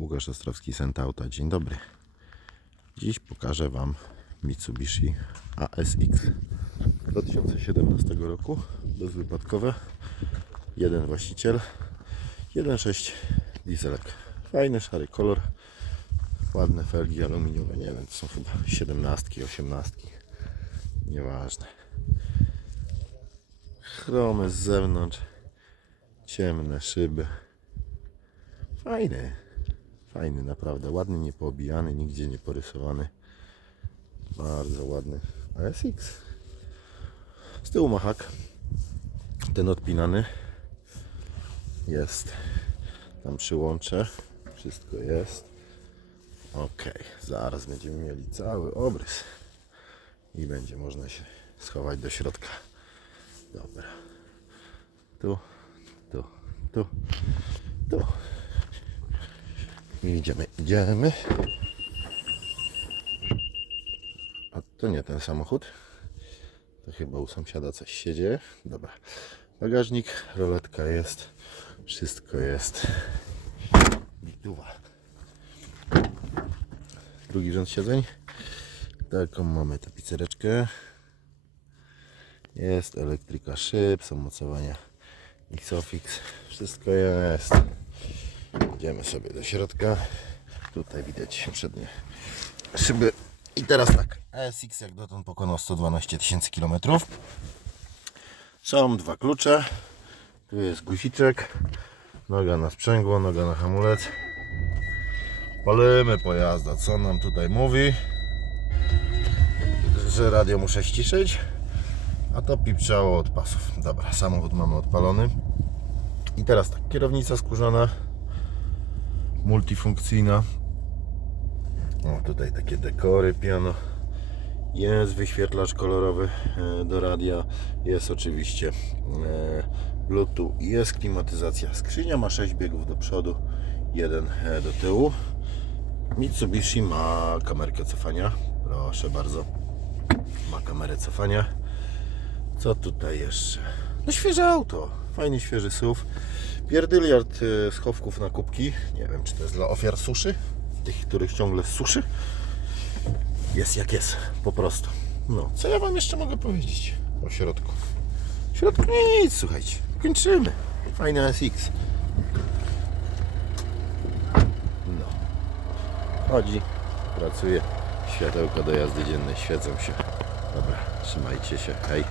Łukasz Ostrowski, Sentauta. Dzień dobry. Dziś pokażę Wam Mitsubishi ASX 2017 roku. Bezwypadkowe. Jeden właściciel. 1.6 dieselek. Fajny, szary kolor. Ładne felgi aluminiowe. Nie wiem, to są chyba 17, 18. Nieważne. Chromy z zewnątrz. Ciemne szyby. Fajny. Fajny, naprawdę. Ładny, niepoobijany, nigdzie nie porysowany. Bardzo ładny. ASX. Z tyłu machak. Ten odpinany. Jest. Tam przyłączę. Wszystko jest. Ok. Zaraz będziemy mieli cały obrys. I będzie można się schować do środka. Dobra. Tu, tu, tu, tu. Idziemy, idziemy. A to nie ten samochód. To chyba u sąsiada coś się dzieje. Dobra. Bagażnik, roletka jest. Wszystko jest. Gituwa. Drugi rząd siedzeń. Taką mamy tapicereczkę. Jest elektryka szyb, są mocowania Xofix. Wszystko jest. Idziemy sobie do środka. Tutaj widać przednie szyby. I teraz tak. ASX jak dotąd pokonał 112 tysięcy kilometrów. Są dwa klucze. Tu jest guziczek. Noga na sprzęgło, noga na hamulec. Palimy pojazda. Co nam tutaj mówi? Że radio muszę ściszyć. A to pipczało od pasów. Dobra, samochód mamy odpalony. I teraz tak, kierownica skórzana, multifunkcyjna. O, tutaj takie dekory, piano. Jest wyświetlacz kolorowy e, do radia. Jest oczywiście e, Bluetooth. Jest klimatyzacja. Skrzynia ma 6 biegów do przodu, jeden e, do tyłu. Mitsubishi ma kamerkę cofania. Proszę bardzo. Ma kamerę cofania. Co tutaj jeszcze? No świeże auto. Fajny świeży SUV. Pierdyliard schowków na kubki. Nie wiem, czy to jest dla ofiar suszy. Tych, których ciągle suszy. Jest jak jest. Po prostu. No, co ja Wam jeszcze mogę powiedzieć o środku? W środku nic, słuchajcie. Kończymy. Fajny SX. No. Chodzi, pracuje. Światełka do jazdy dziennej świecą się. Dobra, trzymajcie się. Hej.